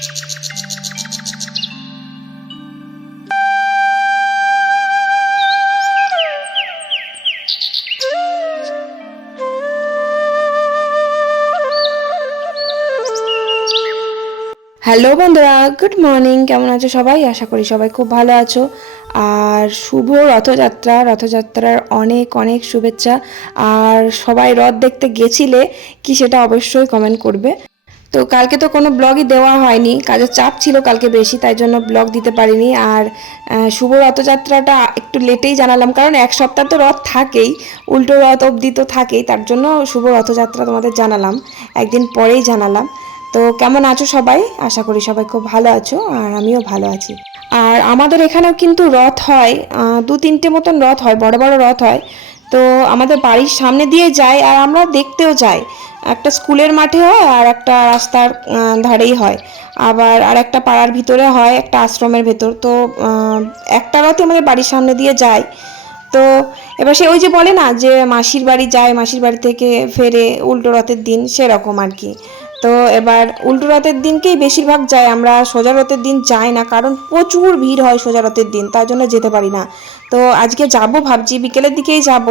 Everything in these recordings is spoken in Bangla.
হ্যালো বন্ধুরা, গুড মর্নিং। কেমন আছো সবাই? আশা করি সবাই খুব ভালো আছো। আর শুভ রথযাত্রা। রথযাত্রার অনেক অনেক শুভেচ্ছা। আর সবাই রথ দেখতে গেছিলে কি সেটা অবশ্যই কমেন্ট করবে। তো কালকে তো কোনো ব্লগই দেওয়া হয়নি। কাজের চাপ ছিল কালকে বেশি, তাই জন্য ব্লগ দিতে পারিনি। আর শুভ রথযাত্রাটা একটু লেটেই জানালাম, কারণ এক সপ্তাহ তো রথ থাকেই, উল্টো রথ অবধি তো থাকেই, তার জন্য শুভ রথযাত্রা তোমাদের জানালাম, একদিন পরেই জানালাম। তো কেমন আছো সবাই? আশা করি সবাই খুব ভালো আছো, আর আমিও ভালো আছি। আর আমাদের এখানেও কিন্তু রথ হয় দু তিনটে মতন রথ হয়, বড় বড় রথ হয়। তো আমাদের বাড়ির সামনে দিয়ে যায়, আর আমরা দেখতেও যাই। একটা স্কুলের মাঠে হয় আর একটা রাস্তার ধারেই হয়। আবার আর একটা পাড়ার ভিতরে হয়, একটা আশ্রমের ভেতর। তো একটা রথই আমাদের বাড়ির সামনে দিয়ে যায়। তো, এবার সে ওই যে বলে না যে মাসির বাড়ি যায়, মাসির বাড়ি থেকে ফেরে উল্টো রথের দিন, সেরকম আর কি। তো এবার উল্টো রথের দিনকেই বেশিরভাগ যায় আমরা, সোজা রথের দিন যাই না, কারণ প্রচুর ভিড় হয় সোজা রথের দিন তার জন্য যেতে পারি না। তো আজকে যাব ভাবছি, বিকেলের দিকেই যাব।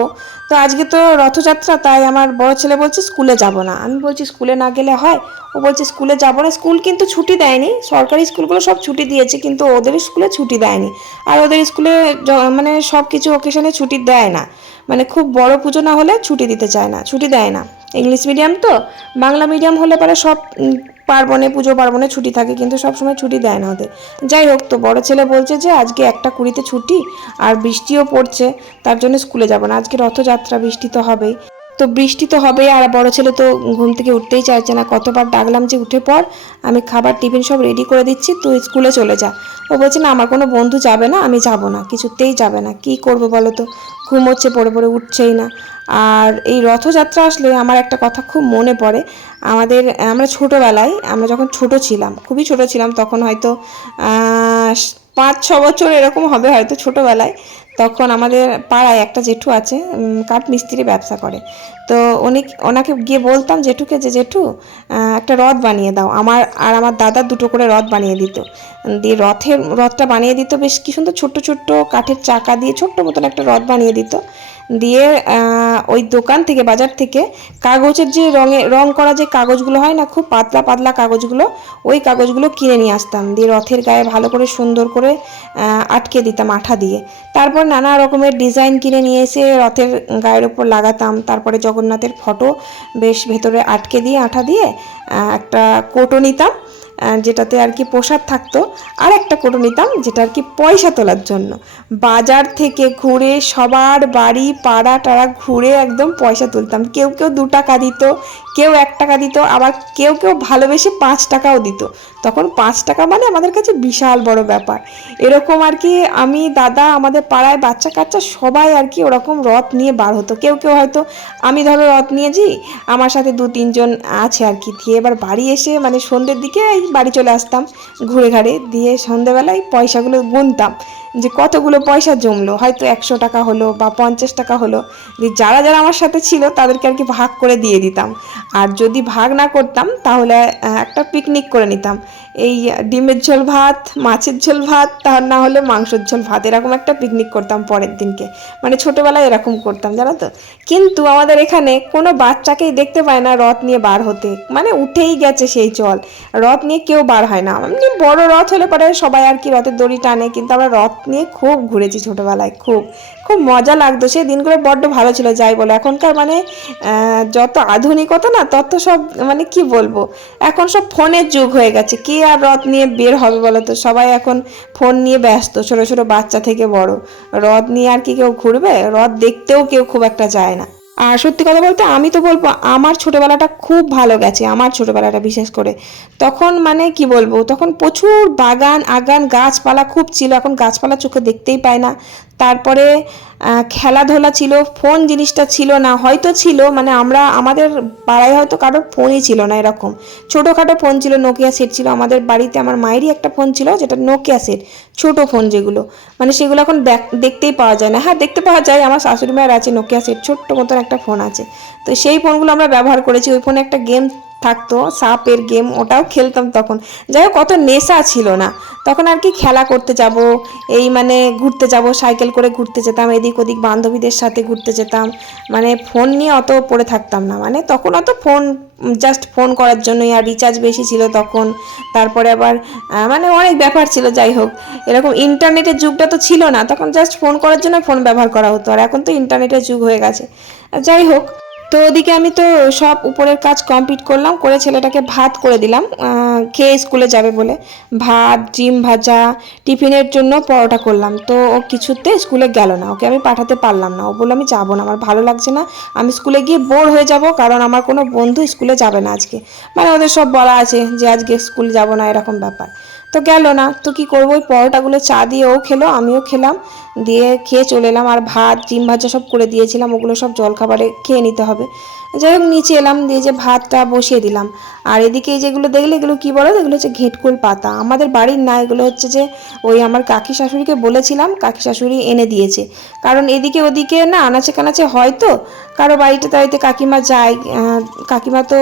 তো আজকে তো রথযাত্রা, তাই আমার বড় ছেলে বলছে স্কুলে যাব না। আমি বলছি স্কুলে না গেলে হয়? ও বলছে স্কুলে যাব না। স্কুল কিন্তু ছুটি দেয়নি, সরকারি স্কুলগুলো সব ছুটি দিয়েছে, কিন্তু ওদের স্কুলে ছুটি দেয়নি। আর ওদের স্কুলে মানে সব কিছু ওকেশনে ছুটি দেয় না। মানে খুব বড় পুজো না হলে ছুটি দিতে চায় না, ছুটি দেয় না। ইংলিশ মিডিয়াম তো, বাংলা মিডিয়াম হলে পরে সব পার্বণে, পুজো পার্বণে ছুটি থাকে, কিন্তু সব সময় ছুটি দেয় না ওদের। যাই হোক তো, বড় ছেলে বলছে যে আজকে একটা কুড়িতে ছুটি, আর বৃষ্টিও পড়ছে, তার জন্য স্কুলে যাব না। আজকে রথযাত্রা, বৃষ্টি তো হবেই। তো বৃষ্টি তো হবে আর বড় ছেলে তো ঘুম থেকে উঠতেই চাইছে না। কতবার ডাকলাম যে উঠে পর আমি খাবার, টিফিন সব রেডি করে দিচ্ছি, তুই স্কুলে চলে যা। ও বলছে, না, আমার কোনো বন্ধু যাবে না, আমি যাব না, কিছুতেই যাবে না। কি করবে বলো তো? ঘুম হচ্ছে, পড়ে পড়ে উঠছেই না। আর এই রথযাত্রা আসলে আমার একটা কথা খুব মনে পড়ে। আমাদের, আমরা ছোটোবেলায়, আমরা যখন ছোট ছিলাম, খুবই ছোট ছিলাম, তখন হয়তো পাঁচ, ছ বছর এরকম হবে হয়তো ছোটোবেলায়। তখন আমাদের পাড়ায় একটা জেঠু আছে কাঠ মিস্ত্রি ব্যবসা করে। তো উনি, ওনাকে গিয়ে বলতাম, জেঠুকে, যে জেঠু একটা রথ বানিয়ে দাও। আমার আর আমার দাদার দুটো করে রথ বানিয়ে দিত। দিয়ে রথের, রথটা বানিয়ে দিত, বেশ কি সুন্দর ছোট্ট ছোট্ট কাঠের চাকা দিয়ে ছোট্ট মতন একটা রথ বানিয়ে দিত। দিয়ে ওই দোকান থেকে, বাজার থেকে কাগজের যে রঙে, রং করা যে কাগজগুলো হয় না, খুব পাতলা পাতলা কাগজগুলো, ওই কাগজগুলো কিনে নিয়ে আসতাম। দিয়ে রথের গায়ে ভালো করে সুন্দর করে আটকে দিতাম আঠা দিয়ে। তারপর নানা রকমের ডিজাইন কিনে নিয়ে এসে রথের গায়ের ওপর লাগাতাম। তারপরে জগন্নাথের ফটো বেশ ভেতরে আটকে দিয়ে, আঠা দিয়ে একটা কোটো নিতাম। যেটাতে আর কি প্রসাদ থাকতো। আর একটা কোটো নিতাম, যেটা আর কি পয়সা তোলার জন্য। বাজার থেকে ঘুরে সবার বাড়ি, পাড়া টাড়া ঘুরে একদম পয়সা তুলতাম। কেউ কেউ দু টাকা দিত, কেউ এক টাকা দিত, আবার কেউ কেউ ভালোবেসে পাঁচ টাকাও দিত। তখন পাঁচ টাকা মানে আমাদের কাছে বিশাল বড় ব্যাপার। এরকম আর কি আমি, দাদা, আমাদের পাড়ায় বাচ্চা কাচ্চা সবাই আর কি ওরকম রথ নিয়ে বার হতো। কেউ কেউ হয়তো আমি ধরো রথ নিয়েছি, আমার সাথে দু তিনজন আছে আর কি। দিয়ে এবার বাড়ি এসে মানে সন্ধ্যের দিকে এই বাড়ি চলে আসতাম ঘুরে ঘাড়ে দিয়ে সন্ধ্যেবেলায় পয়সাগুলো গুনতাম। যে কতগুলো পয়সা জমলো, হয়তো একশো টাকা হলো বা পঞ্চাশ টাকা হলো দিয়ে যারা যারা আমার সাথে ছিল তাদেরকে আর কি ভাগ করে দিয়ে দিতাম। আর যদি ভাগ না করতাম তাহলে একটা পিকনিক করে নিতাম। এই ডিমের ঝোল ভাত, মাছের ঝোল ভাত, তার না হলে মাংসের ঝোল ভাত, এরকম একটা পিকনিক করতাম পরের দিনকে। মানে ছোটোবেলায় এরকম করতাম, জানো তো? কিন্তু আমাদের এখানে কোনো বাচ্চাকেই দেখতে পায় না রথ নিয়ে বার হতে। মানে উঠেই গেছে সেই চল। রথ নিয়ে কেউ বার হয় না। এমনি বড় রথ হলে পরে সবাই আর কি রথের দড়ি টানে, কিন্তু আমরা রথ নিয়ে খুব ঘুরেছি ছোটোবেলায়, খুব। খুব মজা লাগতো। সেই দিনগুলো বড্ড ভালো ছিল, যাই বলো। এখনকার মানে যত আধুনিকতা না, তত সব মানে কি বলব? এখন সব ফোনের যুগ হয়ে গেছে। কে আর রথ নিয়ে বের হবে বলো তো? সবাই এখন ফোন নিয়ে ব্যস্ত, ছোটো ছোটো বাচ্চা থেকে বড়। রথ নিয়ে আর কি কেউ ঘুরবে? রথ দেখতেও কেউ খুব একটা যায় না। আর সত্যি কথা বলতে আমি তো বলব, আমার ছোটবেলাটা খুব ভালো গেছে, আমার ছোটবেলাটা বিশেষ করে। তখন মানে কি বলব, তখন প্রচুর বাগান, আগান, গাছপালা খুব ছিল, এখন গাছপালা চোখে দেখতেই পায় না। তারপরে খেলাধুলা ছিল ফোন জিনিসটা ছিল না, হয়তো ছিল মানে আমরা, আমাদের পাড়ায় হয়তো কারোর ফোনই ছিল না এরকম। ছোটোখাটো ফোন ছিল নোকিয়া সেট ছিল, আমাদের বাড়িতে আমার মায়েরই একটা ফোন ছিল, যেটা নোকিয়া সেট ছোট ফোন যেগুলো। মানে সেগুলো এখন দেখ- দেখতেই পাওয়া যায় না। হ্যাঁ দেখতে পাওয়া যায়, আমার শাশুড়ি মায়ের আছে নোকিয়া সেট ছোট্ট মতন একটা ফোন আছে। তো সেই ফোনগুলো আমরা ব্যবহার করেছি, ওই ফোনে একটা গেম থাকতো, সাপের গেম ওটাও খেলতাম তখন। যাই হোক, অত নেশা ছিল না। তখন আর কি খেলা করতে যাব, এই মানে ঘুরতে যাব, সাইকেল করে ঘুরতে যেতাম, এদিক ওদিক বান্ধবীদের সাথে ঘুরতে যেতাম। মানে ফোন নিয়ে অত পড়ে থাকতাম না। মানে তখন অত ফোন জাস্ট ফোন করার জন্যই আর রিচার্জ বেশি ছিল তখন। তারপরে আবার মানে অনেক ব্যাপার ছিল, যাই হোক। এরকম ইন্টারনেটের যুগটা তো ছিল না। তখন জাস্ট ফোন করার জন্য ফোন ব্যবহার করা হতো। আর এখন তো ইন্টারনেটের যুগ হয়ে গেছে। যাই হোক। তো ওদিকে আমি তো সব উপরের কাজ কমপ্লিট করলাম, করে ছেলেটাকে ভাত করে দিলাম খেয়ে স্কুলে যাবে বলে। ভাত, ডিম ভাজা, টিফিনের জন্য পরোটা করলাম। তো ও কিছুতে স্কুলে গেল না, ওকে আমি পাঠাতে পারলাম না। ও বলল, আমি যাব না, আমার ভালো লাগছে না। আমি স্কুলে গিয়ে বোর হয়ে যাব, কারণ আমার কোনো বন্ধু স্কুলে যাবে না আজকে। মানে ওদের সব বলা আছে যে, আজকে স্কুল যাব না, এরকম ব্যাপার। তো গেল না। তো কি করব? ওই পরোটাগুলো চা দিয়ে ও খেলো, আমিও খেলাম। দিয়ে খেয়ে চলে এলাম। আর ভাত, ডিম ভাজা সব করে দিয়েছিলাম। ওগুলো সব জলখাবারে খেয়ে নিতে হবে। যাই হোক, নিচে এলাম, দিয়ে যে ভাতটা বসিয়ে দিলাম। আর এদিকে যেগুলো দেখলে, এগুলো কি বলো? এগুলো হচ্ছে ঘেটকুল পাতা। আমাদের বাড়ির না, এগুলো হচ্ছে যে ওই আমার কাকি শাশুড়িকে বলেছিলাম, কাকি শাশুড়ি এনে দিয়েছে। কারণ এদিকে ওদিকে না, আনাচে কানাচে হয় তো। কারও বাড়িতে তাইতে কাকিমা যায় কাকিমা তো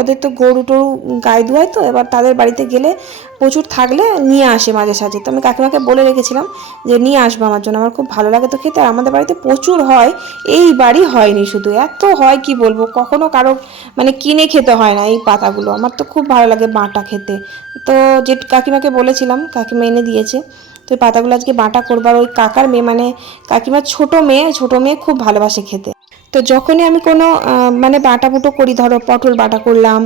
ওদের তো গরু টরু গায়ে ধোয় তো। এবার তাদের বাড়িতে গেলে প্রচুর থাকলে নিয়ে আসে মাঝে সাঝে। তো আমি কাকিমাকে বলে রেখেছিলাম যে, নিয়ে আসব আমার জন্য, আমার খুব ভালো লাগে তো খেতে। আর আমাদের বাড়িতে প্রচুর হয়, এই বাড়ি হয়নি শুধু। এত হয় কি বলব? কখনো কারও মানে কিনে খেতে হয় না এই পাতাগুলো। আমার তো খুব ভালো লাগে বাঁটা খেতে। তো যে কাকিমাকে বলেছিলাম, কাকিমা এনে দিয়েছে, তো ওই পাতাগুলো আজকে বাঁটা করবার ওই কাকার মেয়ে মানে কাকিমার ছোট মেয়ে ছোট মেয়ে খুব ভালোবাসে খেতে। তো যখনই আমি কোনো মানে বাটা বুটো করি, ধরো পটল বাটা করলাম,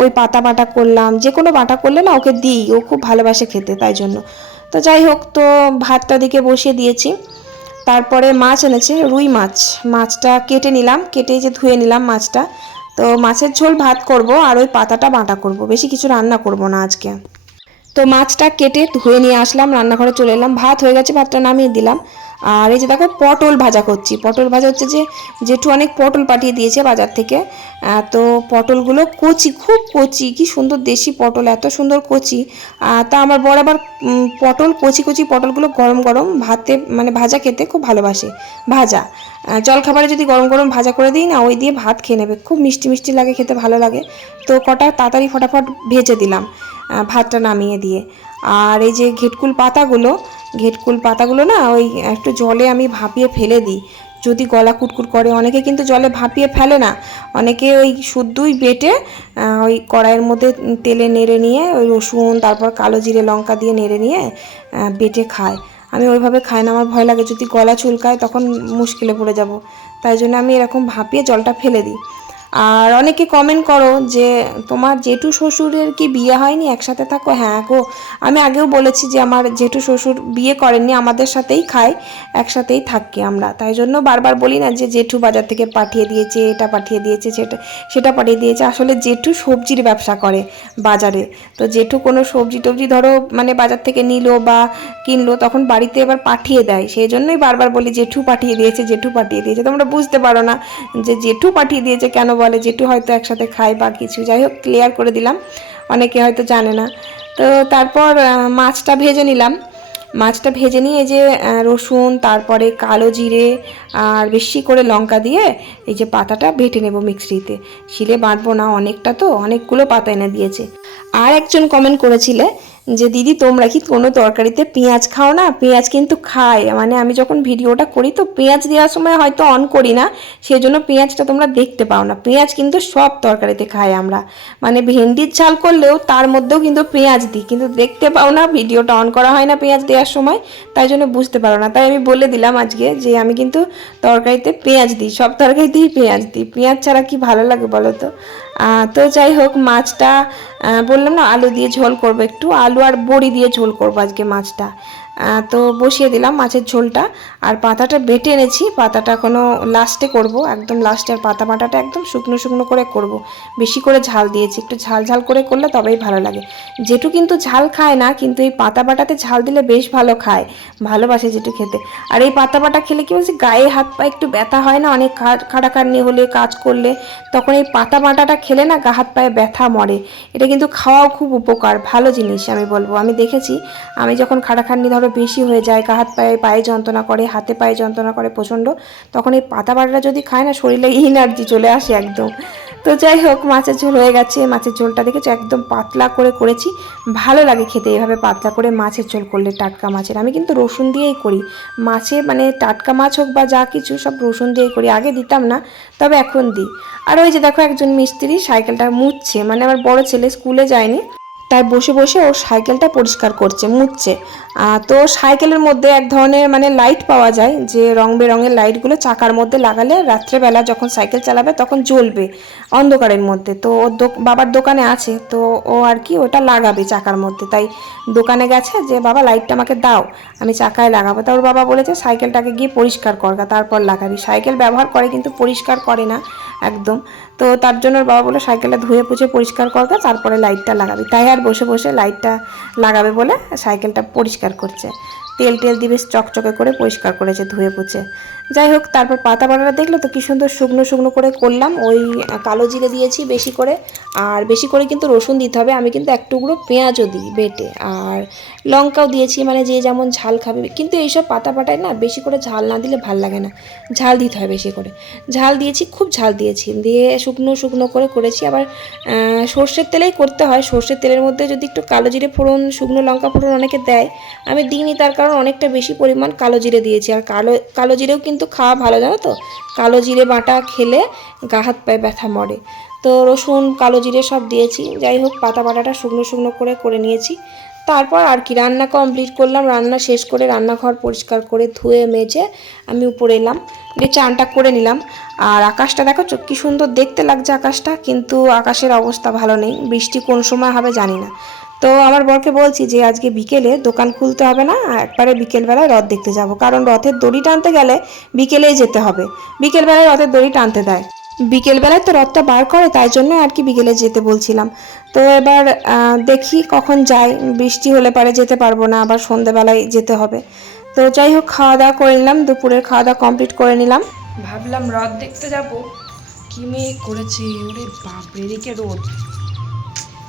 ওই পাতা বাটা করলাম, যে কোনো বাটা করলে না ওকে দিই, ও খুব ভালোবাসে খেতে তাই জন্য। তো যাই হোক, তো ভাতটা দিকে বসিয়ে দিয়েছি। তারপরে মাছ এনেছে, রুই মাছ। মাছটা কেটে নিলাম কেটে যে ধুয়ে নিলাম মাছটা। তো মাছের ঝোল ভাত করব আর ওই পাতাটা বাটা করব, বেশি কিছু রান্না করব না আজকে। তো মাছটা কেটে ধুয়ে নিয়ে আসলাম, রান্নাঘরে চলে এলাম, ভাত হয়ে গেছে, ভাতটা নামিয়ে দিলাম। আর এই যে দেখো পটল ভাজা করছি। পটল ভাজা হচ্ছে যে জেঠু অনেক পটল পাঠিয়ে দিয়েছে বাজার থেকে। তো পটলগুলো কচি, খুব কচি, কি সুন্দর দেশি পটল, এত সুন্দর কচি। তা আমার বড় আবার পটল, কচি কচি পটলগুলো গরম গরম ভাতে মানে ভাজা খেতে খুব ভালোবাসে। ভাজা। জলখাবারে যদি গরম গরম ভাজা করে দিই না, ওই দিয়ে ভাত খেয়ে নেবে। খুব মিষ্টি মিষ্টি লাগে, খেতে ভালো লাগে। তো কটা তাড়াতাড়ি ফটাফট ভেজে দিলাম ভাতটা নামিয়ে দিয়ে। আর এই যে ঘেটকুল পাতাগুলো ঘেটকুল পাতাগুলো না ওই একটু জলে আমি ভাপিয়ে ফেলে দিই। যদি গলা কুটকুট করে, অনেকে কিন্তু জলে ভাপিয়ে ফেলে না। অনেকে ওই শুদ্ধই বেটে ওই কড়াইয়ের মধ্যে তেলে নেড়ে নিয়ে, ওই রসুন, তারপর কালো জিরে লঙ্কা দিয়ে নেড়ে নিয়ে বেটে খায়। আমি ওইভাবে খাই না, আমার ভয় লাগে। যদি গলা চুলকায়, তখন মুশকিলে পড়ে যাব। তাই জন্য আমি এরকম ভাপিয়ে জলটা ফেলে দিই। আর অনেকে কমেন্ট করো যে, তোমার জেঠু শ্বশুরের কি বিয়ে হয়নি? একসাথে থাকো? হ্যাঁ গো, আমি আগেও বলেছি যে, আমার জেঠু শ্বশুর বিয়ে করেননি, আমাদের সাথেই খায়, একসাথেই থাকি আমরা। তাই জন্য বারবার বলি না যে, জেঠু বাজার থেকে পাঠিয়ে দিয়েছে, এটা পাঠিয়ে দিয়েছে, সেটা সেটা পাঠিয়ে দিয়েছে। আসলে জেঠু সবজির ব্যবসা করে বাজারে। তো জেঠু কোনো সবজি টবজি ধরো মানে বাজার থেকে নিল বা কিনলো, তখন বাড়িতে এবার পাঠিয়ে দেয়। সেই জন্যই বারবার বলি, জেঠু পাঠিয়ে দিয়েছে, জেঠু পাঠিয়ে দিয়েছে। তোমরা বুঝতে পারো না যে, জেঠু পাঠিয়ে দিয়েছে কেন বলে জেঠু হয়তো একসাথে খায় বা কিছু, যাই হোক ক্লিয়ার করে দিলাম। অনেকে হয়তো জানে না। তো তারপর মাছটা ভেজে নিলাম। মাছটা ভেজে নিয়ে এই যে রসুন, তারপরে কালো জিরে, আর বেশি করে লঙ্কা দিয়ে এই যে পাতাটা ভেটে নেব মিক্সিতে। শিলে বাটবো না, অনেকটা তো, অনেকগুলো পাতা এনে দিয়েছে। আর একজন কমেন্ট করেছিলে যে, দিদি, তোমরা কি কোনো তরকারিতে পেঁয়াজ খাও না? পেঁয়াজ কিন্তু খায় মানে আমি যখন ভিডিওটা করি, তো পেঁয়াজ দেওয়ার সময় হয়তো অন করি না। সেই জন্য পেঁয়াজটা তোমরা দেখতে পাও না। পেঁয়াজ কিন্তু সব তরকারিতে খাই আমরা। মানে ভেন্ডির ঝাল করলেও তার মধ্যেও কিন্তু পেঁয়াজ দিই। কিন্তু দেখতে পাও না, ভিডিওটা অন করা হয় না পেঁয়াজ দেওয়ার সময়। তাই জন্য বুঝতে পারো না। তাই আমি বলে দিলাম আজকে যে, আমি কিন্তু তরকারিতে পেঁয়াজ দিই। সব তরকারিতেই পেঁয়াজ দিই। পেঁয়াজ ছাড়া কি ভালো লাগে বলো তো? তো যাই হোক, মাছটা বললাম না, আলু দিয়ে ঝোল করব একটু। আলু আর বড়ি দিয়ে ঝোল করব আজকে মাছটা। তো বসিয়ে দিলাম মাছের ঝোলটা। আর পাতাটা বেটে এনেছি, পাতাটা কোনো লাস্টে করব, একদম লাস্টে আর পাতা বাটাটা একদম শুকনো শুকনো করে করব। বেশি করে ঝাল দিয়েছি, একটু ঝাল ঝাল করে করলে তবেই ভালো লাগে। যেটু কিন্তু ঝাল খায় না, কিন্তু এই পাতা বাটাতে ঝাল দিলে বেশ ভালো খায়, ভালোবাসে যেটু খেতে। আর এই পাতা বাটা খেলে কি বলছে, গায়ে হাত পা একটু ব্যথা হয় না, অনেক খাটাখাটনি হলে, কাজ করলে, তখন এই পাতা বাটাটা খেলে না গা হাত পায়ে ব্যথা মরে। এটা কিন্তু খাওয়াও খুব উপকার, ভালো জিনিস আমি বলব। আমি দেখেছি, আমি যখন খাটাখাটনি ধরো বেশি হয়ে যায়, গা হাত পায়ে পায়ে যন্ত্রণা করে, হাতে পায়ে যন্ত্রণা করে প্রচণ্ড। তখন এই পাতা বাটাটা যদি খায় না, শরীরে এনার্জি চলে আসে একদম। তো যাই হোক, মাছের ঝোল হয়ে গেছে। মাছের ঝোলটা দেখেছ? একদম পাতলা করে করেছি। ভালো লাগে খেতে এভাবে পাতলা করে মাছের ঝোল করলে টাটকা মাছের। আমি কিন্তু রসুন দিয়েই করি। মাছে মানে টাটকা মাছ হোক বা যা কিছু, সব রসুন দিয়েই করি। আগে দিতাম না, তবে এখন দিই। আর ওই যে দেখো একজন মিস্ত্রি সাইকেলটা মুছছে। মানে আমার বড় ছেলে স্কুলে যায়নি। তাই বসে বসে ও সাইকেলটা পরিষ্কার করছে আহ, তো সাইকেলের মধ্যে এক ধরনের মানে লাইট পাওয়া যায় যে রং বেরঙের লাইটগুলো চাকার মধ্যে লাগালে রাত্রেবেলা যখন সাইকেল চালাবে তখন জ্বলবে অন্ধকারের মধ্যে। তো ওর বাবার দোকানে আছে তো ও আর কি ওটা লাগাবে চাকার মধ্যে। তাই দোকানে গেছে যে বাবা লাইটটা আমাকে দাও আমি চাকায় লাগাবো। তা ওর বাবা বলেছে সাইকেলটাকে গিয়ে পরিষ্কার করগা তারপর লাগাবি। সাইকেল ব্যবহার করে কিন্তু পরিষ্কার করে না একদম। তো তার জন্য বাবা বলে সাইকেলটা ধুয়ে পুছে পরিষ্কার করবে তারপরে লাইটটা লাগাবি। তাই আর বসে বসে লাইটটা লাগাবে বলে সাইকেলটা পরিষ্কার করছে। তেল টেল দিয়ে বেশ চকচকে করে পরিষ্কার করেছে, ধুয়ে পুছে। যাই হোক, তারপর পাতা বাটাটা দেখল তো কি সুন্দর শুকনো শুকনো করে করলাম। ওই কালো জিরে দিয়েছি বেশি করে, আর বেশি করে কিন্তু রসুন দিতে হবে। আমি কিন্তু এক টুকরো পেঁয়াজও দিই বেটে, আর লঙ্কাও দিয়েছি মানে যে যেমন ঝাল খাবে। কিন্তু এইসব পাতা পাটায় না বেশি করে ঝাল না দিলে ভালো লাগে না। ঝাল দিতে হয় বেশি করে। ঝাল দিয়েছি, খুব ঝাল দিয়েছি। দিয়ে শুকনো শুকনো করে করেছি। আবার সর্ষের তেলেই করতে হয়। সর্ষের তেলের মধ্যে যদি একটু কালো জিরে ফোড়ন, শুকনো লঙ্কা ফোড়ন অনেকে দেয়, আমি দিইনি তার কারণ অনেকটা বেশি পরিমাণ কালো জিরে দিয়েছি। আর কালো কালো জিরেও কিন্তু খাওয়া ভালো, জানো তো? কালো জিরে বাটা খেলে গা হাত পায়ে ব্যথা মরে। তো রসুন, কালো জিরে সব দিয়েছি। যাই হোক, পাতা বাটাটা শুকনো শুকনো করে করে নিয়েছি। তারপর আর কি, রান্না কমপ্লিট করলাম। রান্না শেষ করে রান্নাঘর পরিষ্কার করে ধুয়ে, মেজে আমি উপরে এলাম। দিয়ে চানটা করে নিলাম। আর আকাশটা দেখো কি সুন্দর দেখতে লাগছে আকাশটা। কিন্তু আকাশের অবস্থা ভালো নেই। বৃষ্টি কোন সময় হবে জানি না। তো আমার বরকে বলছি যে আজকে বিকেলে দোকান খুলতে হবে না একবারে বিকেলবেলায় রথ দেখতে যাব। কারণ রথের দড়ি টানতে গেলে বিকেলেই যেতে হবে। বিকেলবেলায় রথের দড়ি টানতে দেয়। বিকেলবেলায় তো রথটা বার করে, তাই জন্য আর কি বিকেলে যেতে বলছিলাম। তো এবার দেখি কখন যাই। বৃষ্টি হলে পারে যেতে পারব না, আবার সন্ধেবেলায় যেতে হবে। তো যাই হোক খাওয়া দাওয়া করে নিলাম, দুপুরের খাওয়া দাওয়া কমপ্লিট করে নিলাম। ভাবলাম রথ দেখতে যাব। কি মেয়ে করেছে, ওরে বাপরে, এদিকে রোদ।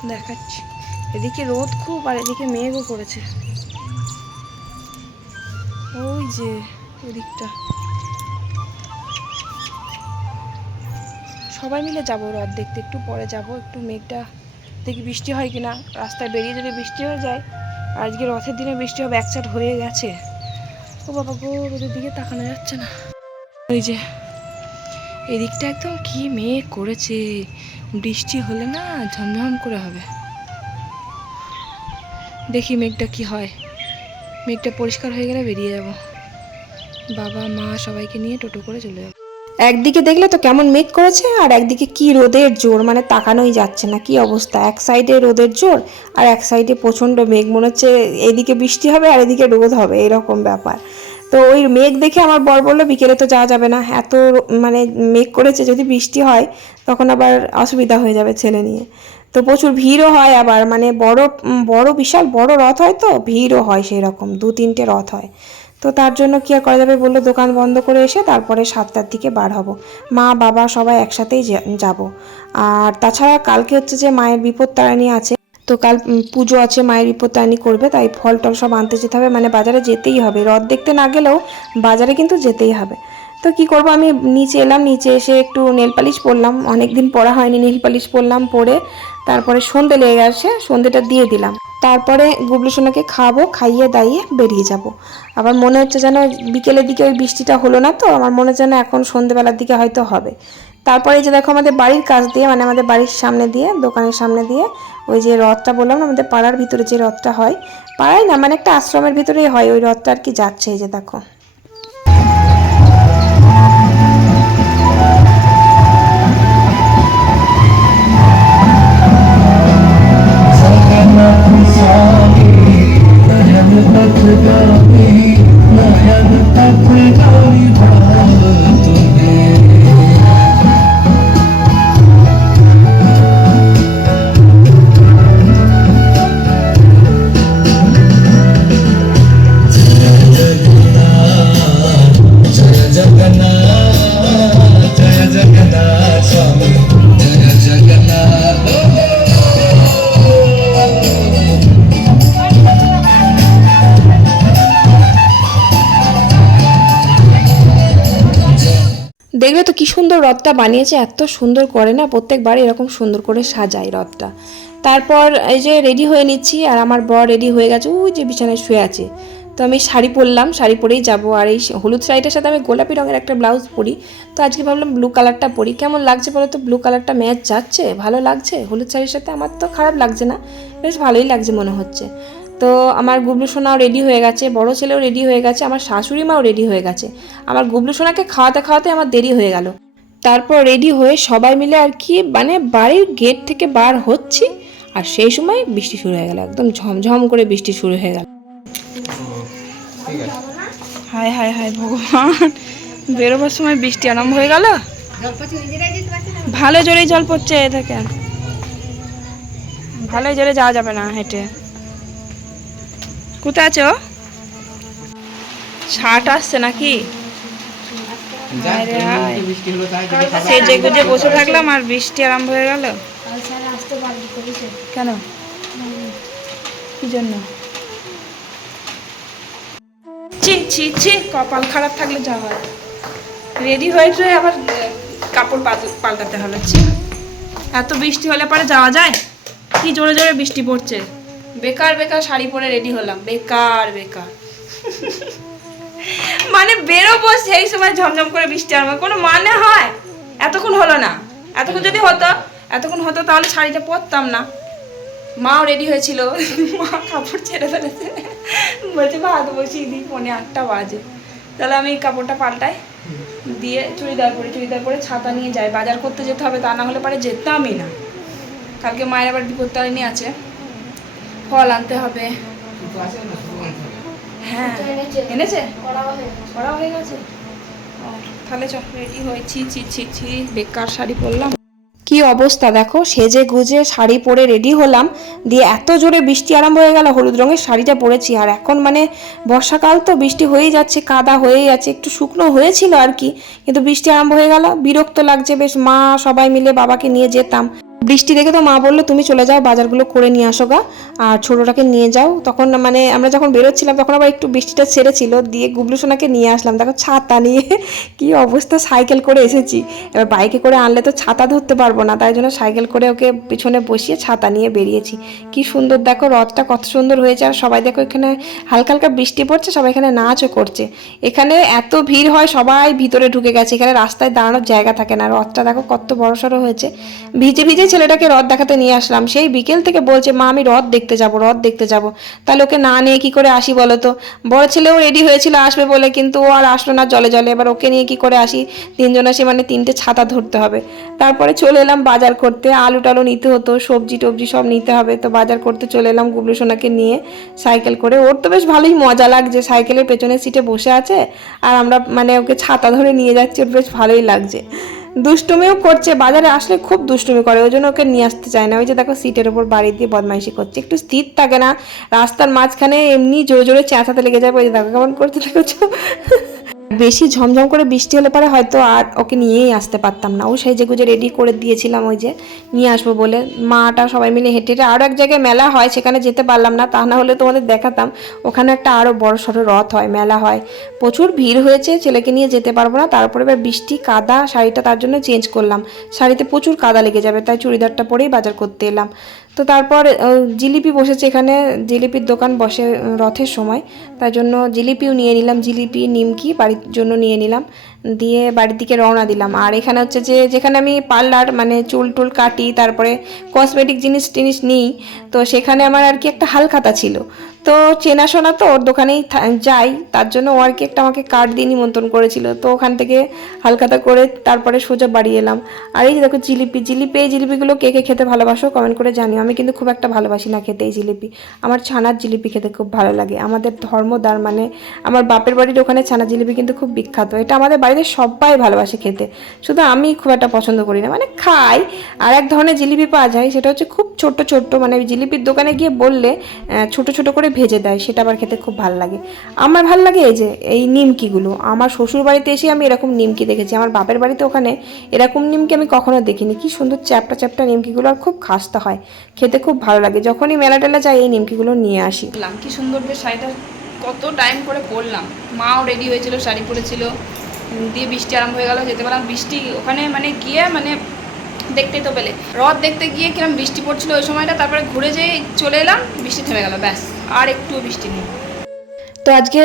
দেখাচ্ছি। এদিকে রোদ খুব আর এদিকে মেঘও করেছে। ওই যে ওদিকটা। সবাই মিলে যাব রথ দেখতে, একটু পরে যাব, একটু মেঘটা দেখি বৃষ্টি হয় কিনা। রাস্তায় বেরিয়ে যদি বৃষ্টি হয়ে যায়, আজকে রথের দিনে বৃষ্টি হবে একচাট হয়ে গেছে। ও বাবা গো, রোদের দিকে তাকানো যাচ্ছে না। ওই যে এদিকটা একদম কি মেঘ করেছে। বৃষ্টি হলে না ঝমঝম করে হবে। দেখি মেঘটা কি হয়। মেঘটা পরিষ্কার হয়ে গেলে বেরিয়ে যাব। বাবা, মা সবাইকে নিয়ে টোটো করে চলে যাব। একদিকে দেখলে তো কেমন মেঘ করেছে, আর একদিকে কি রোদের জোর মানে তাকানোই যাচ্ছে না, কি অবস্থা? এক সাইডে রোদের জোর, আর এক সাইডে প্রচণ্ড মেঘ, মনে হচ্ছে এদিকে বৃষ্টি হবে আর এদিকে রোদ হবে, এরকম ব্যাপার। তো ওই মেঘ দেখে আমার বর বলল, বিকেলে তো যাওয়া যাবে না। এত মানে মেঘ করেছে, যদি বৃষ্টি হয়, তখন আবার অসুবিধা হয়ে যাবে ছেলে নিয়ে। তো প্রচুর ভিড়ও হয় আবার মানে বড় বড় বিশাল, বড় রথ হয় তো, ভিড়ও হয় সেই রকম দু তিনটে রথ হয়। তো তার জন্য কি আর করা যাবে বলল, দোকান বন্ধ করে এসে তারপরে সাতটার দিকে বার হব। মা, বাবা সবাই একসাথেই যাব। আর তাছাড়া কালকে হচ্ছে যে মায়ের বিপদ তারানি আছে, তো কাল পুজো আছে, মায়ের বিপদ তারানি করবে, তাই ফল টল সব আনতে যেতে হবে মানে বাজারে যেতেই হবে। রথ দেখতে না গেলেও বাজারে কিন্তু যেতেই হবে। তো কি করব, আমি নিচে এলাম, নিচে এসে একটু নেল পালিশ পরলাম। অনেকদিন পরা হয়নি নেল পালিশ পরলাম, পরে তারপরে সন্ধে লেগে গেছে, সন্ধেটা দিয়ে দিলাম। তারপরে গুবলু সোনাকে খাওয়াবো খাইয়ে দাইয়ে বেরিয়ে যাব। আবার মনে হচ্ছে যেন বিকেলের দিকে ওই বৃষ্টিটা হলো না তো, আমার মনে হচ্ছে যেন এখন সন্ধেবেলার দিকে হয়তো হবে। তারপরে যে দেখো আমাদের বাড়ির কাছ দিয়ে মানে আমাদের বাড়ির সামনে দিয়ে, দোকানের সামনে দিয়ে, ওই যে রথটা বললাম না, আমাদের পাড়ার ভিতরে যে রথটা হয়, পাড়ায় না মানে একটা আশ্রমের ভিতরেই হয়, ওই রথটা আর কি যাচ্ছে এই যে দেখো। রথটা বানিয়েছে, এত সুন্দর করে না, প্রত্যেকবার এরকম সুন্দর করে সাজায় রথটা। তারপর এই যে রেডি হয়ে নিচ্ছি, আর আমার বর রেডি হয়ে গেছে, ওই যে বিছানায় শুয়ে আছে। তো আমি শাড়ি পরলাম, শাড়ি পরেই যাব, আর এই হলুদ শাড়িটার সাথে আমি গোলাপি রঙের একটা ব্লাউজ পরি। তো আজকে ভাবলাম ব্লু কালারটা পরি। কেমন লাগছে বলো তো? ব্লু কালারটা ম্যাচ যাচ্ছে? ভালো লাগছে? হলুদ শাড়ির সাথে আমার তো খারাপ লাগছে না, বেশ ভালোই লাগছে মনে হচ্ছে। তো আমার গুবলু সোনাও রেডি হয়ে গেছে, বড় ছেলেও রেডি হয়ে গেছে, আমার শাশুড়ি মাও রেডি হয়ে গেছে। আমার গুবলু সোনাকে খাওয়াতে খাওয়াতে আমার দেরি হয়ে গেল। তারপর রেডি হয়ে সবাই মিলে আর কি মানে বাড়ির গেট থেকে বার হচ্ছি, আর সেই সময় বৃষ্টি শুরু হয়ে গেল, একদম ঝমঝম করে বৃষ্টি শুরু হয়ে গেল। হায় হায় হায় ভগবান, বেরোবার সময় বৃষ্টি আরম্ভ হয়ে গেল? ভালো জোরেই জল পড়ছে এ থেকে। ভালো জোরে যাওয়া যাবে না হেঁটে। কোথায় আছো? ছাট আসছে নাকি? সেজে গুজে বসে থাকলাম আর বৃষ্টি আরম্ভ হয়ে গেল। কেন? কি জন্য? ছি ছি ছি কপাল খারাপ থাকলে যা হয়। রেডি হয়েছে আবার কাপড় পাল্টাতে হবে ছি। এত বৃষ্টি হলে পরে যাওয়া যায়? কি জোরে জোরে বৃষ্টি পড়ছে? বেকার বেকার শাড়ি পরে রেডি হলাম। বেকার বেকার। মানে বেরোবো সেই সময় ঝমঝম করে বৃষ্টি আর কোনো মানে হয়। এতক্ষণ হলো না। এতক্ষণ যদি হতো, এতক্ষণ হতো তাহলে শাড়িটা পরতাম না। মাও রেডি হয়েছিল। মা কাপড় ছেড়ে ফেলেছে। বলছে, ভাত বসিয়ে দিই, পনে আটটা বাজে। তাহলে আমি কাপড়টা পাল্টাই দিয়ে চুড়িদার পরে চুড়িদার পরে ছাতা নিয়ে যাই। বাজার করতে যেতে হবে, তা না হলে পরে যেতামই না। কালকে মায়ের আবার বিপত্তারিণী আছে। ফল আনতে হবে শুধু আছে না, শুধু আনতে হবে। হ্যাঁ। এনেছে? করা হয়ে গেছে। তাহলে চ রেডি হয়েছি ছি ছি ছি বেকার শাড়ি পরলাম। কি অবস্থা দেখো সেজে গুজে শাড়ি পরে রেডি হলাম দিয়ে এত জোরে বৃষ্টি আরম্ভ হয়ে গেল হলুদ রঙের শাড়িটা পরেছি আর এখন মানে বর্ষাকাল তো বৃষ্টি হয়েই যাচ্ছে কাদা হয়েই যাচ্ছে একটু শুকনো হয়েছিল আর কি কিন্তু বৃষ্টি আরম্ভ হয়ে গেল বিরক্ত লাগছে বেশ মা সবাই মিলে বাবাকে নিয়ে যেতাম। বৃষ্টি দেখে তো মা বলল, তুমি চলে যাও, বাজারগুলো করে নিয়ে আসো গা। আর ছোটোটাকে নিয়ে যাও। তখন মানে আমরা যখন বেরোচ্ছিলাম, তখন আবার একটু বৃষ্টিটা ছেড়েছিল, দিয়ে গুবলু সোনাকে নিয়ে আসলাম। দেখো ছাতা নিয়ে কি অবস্থা, সাইকেল করে এসেছি। এবার বাইকে করে আনলে তো ছাতা ধরতে পারব না, তাই জন্য সাইকেল করে ওকে পিছনে বসিয়ে ছাতা নিয়ে বেরিয়েছি। কি সুন্দর, দেখো রথটা কত সুন্দর হয়েছে। আর সবাই দেখো এখানে হালকা হালকা বৃষ্টি পড়ছে, সবাই এখানে নাচও করছে। এখানে এত ভিড় হয়, সবাই ভিতরে ঢুকে গেছে। এখানে রাস্তায় দাঁড়ানোর জায়গা থাকে না। রথটা দেখো কত বড় সড়ো হয়েছে। ভিজে ভিজে ছেলেটাকে রথ দেখাতে নিয়ে আসলাম। সেই বিকেল থেকে বলছে, মা, আমি রথ দেখতে যাব, রথ দেখতে যাব। তাহলে ওকে না নিয়ে কি করে আসি বলো তো? বড় ছেলেও রেডি হয়েছিল আসবে বলে, কিন্তু ও আর আসলো না জলে জলে। এবার ওকে নিয়ে কি করে আসি? তিনজন আসি মানে তিনটে ছাতা ধরতে হবে। তারপরে চলে এলাম বাজার করতে। আলু টালু নিতে হতো, সবজি টবজি সব নিতে হবে। তো বাজার করতে চলে এলাম গুবলু সোনাকে নিয়ে সাইকেল করে। ওর তো বেশ ভালোই মজা লাগছে। সাইকেলের পেছনের সিটে বসে আছে। আর আমরা মানে ওকে ছাতা ধরে নিয়ে যাচ্ছি। ওর বেশ ভালোই লাগছে। দুষ্টুমিও করছে, বাজারে আসলে খুব দুষ্টুমি করে, ওই জন্য ওকে নিয়ে আসতে চায় না। ওই যে দেখো সিটের ওপর বাড়ি দিয়ে বদমাইশি করছে, একটু স্থির থাকে না, রাস্তার মাঝখানে এমনি জোরে জোরে চেঁচাতে লেগে যাবে ওই যে দেখো কেমন করতে দেখেছ বেশি ঝমঝম করে বৃষ্টি হলে পরে হয়তো আর ওকে নিয়েই আসতে পারতাম না। ও যে গুজে রেডি করে দিয়েছিলাম ওই যে, নিয়ে আসব বলে। মাটা সবাই মিলে হেঁটে হেঁটে আরও এক জায়গায় মেলা হয়, সেখানে যেতে পারলাম না, তা না হলে তোমাদের দেখাতাম। ওখানে একটা আরও বড় সড়ো রথ হয়, মেলা হয়। প্রচুর ভিড় হয়েছে, ছেলেকে নিয়ে যেতে পারব না। তারপরে এবার বৃষ্টি, কাদা, শাড়িটা তার জন্য চেঞ্জ করলাম। শাড়িতে প্রচুর কাদা লেগে যাবে, তাই চুড়িদারটা পরেই বাজার করতে এলাম। তো তারপর জিলিপি বসেছে এখানে। জিলিপির দোকান বসে রথের সময়। তার জন্য জিলিপিও নিয়ে নিলাম। জিলিপি, নিমকি বাড়ির জন্য নিয়ে নিলাম। দিয়ে বাড়ির দিকে রওনা দিলাম। আর এখানে হচ্ছে যে, যেখানে আমি পার্লার মানে চুল টুল কাটি, তারপরে কসমেটিক জিনিস টিনিস নিই, তো সেখানে আমার আর কি একটা হালখাতা ছিল। তো চেনাশোনা তো ওর দোকানেই যাই, তার জন্য ও আর কি একটা আমাকে কার্ড দিয়ে নিমন্ত্রণ করেছিল। তো ওখান থেকে হালখাতা করে তারপরে সোজা বাড়ি এলাম। আর এই দেখো জিলিপি জিলিপি, এই জিলিপিগুলো কে কে খেতে ভালোবাসো কমেন্ট করে জানিও। আমি কিন্তু খুব একটা ভালোবাসি না খেতে এই জিলিপি। আমার ছানার জিলিপি খেতে খুব ভালো লাগে। আমাদের ধর্মদার মানে আমার বাপের বাড়ির ওখানে ছানা জিলিপি কিন্তু খুব বিখ্যাত। এটা আমাদের বাড়িতে সবাই ভালোবাসে খেতে। শুধু আমি খুব একটা পছন্দ করি না। মানে খাই। আর এক ধরনের জিলিপি পাওয়া যায়, সেটা হচ্ছে খুব ছোট্ট ছোট্ট। মানে জিলিপির দোকানে গিয়ে বললে ছোট ছোট করে ভেজে দেয়। সেটা আবার খেতে খুব ভালো লাগে। আমার ভালো লাগে এই যে, এই নিমকিগুলো। আমার শ্বশুর বাড়িতে এসে আমি এরকম নিমকি দেখেছি। আমার বাপের বাড়িতে ওখানে এরকম নিমকি আমি কখনো দেখিনি। কি সুন্দর চ্যাপটা চ্যাপটা নিমকিগুলো আর খুব খাস্তা হয়। খেতে খুব ভালো লাগে। যখনই মেলা টেলা যাই, এই নিমকিগুলো নিয়ে আসি। কি সুন্দর বেশ শাড়িটা, কত টাইম করে পরলাম। মাও রেডি হয়েছিল, শাড়ি পরেছিল। দিয়ে বৃষ্টি আরম্ভ হয়ে গেল, যেতে পারলাম। বৃষ্টি ওখানে মানে গিয়ে মানে দেখতে তো পেলে। রথ দেখতে গিয়ে কিরম বৃষ্টি পড়ছিল ওই সময়টা, তারপরে ঘুরে যেয়ে চলে এলাম, বৃষ্টি থেমে গেল, ব্যাস। আর একটু বৃষ্টি নেই। তো আজকে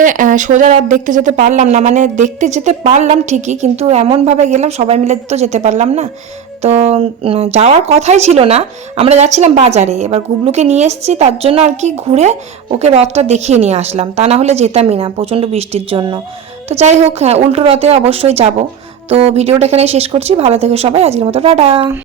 সোজা রাত দেখতে যেতে পারলাম না মানে দেখতে যেতে পারলাম ঠিকই, কিন্তু এমনভাবে গেলাম, সবাই মিলে তো যেতে পারলাম না। তো যাওয়ার কথাই ছিল না। আমরা যাচ্ছিলাম বাজারে, এবার গুবলুকে নিয়ে এসেছি, তার জন্য আর কি ঘুরে ওকে রথটা দেখিয়ে নিয়ে আসলাম। তা না হলে যেতামই না, প্রচণ্ড বৃষ্টির জন্য। তো যাই হোক হ্যাঁ, উল্টো রথে অবশ্যই যাব। তো ভিডিওটা এখানে শেষ করছি। ভালো থেকে সবাই। আজকের মতো টাটা।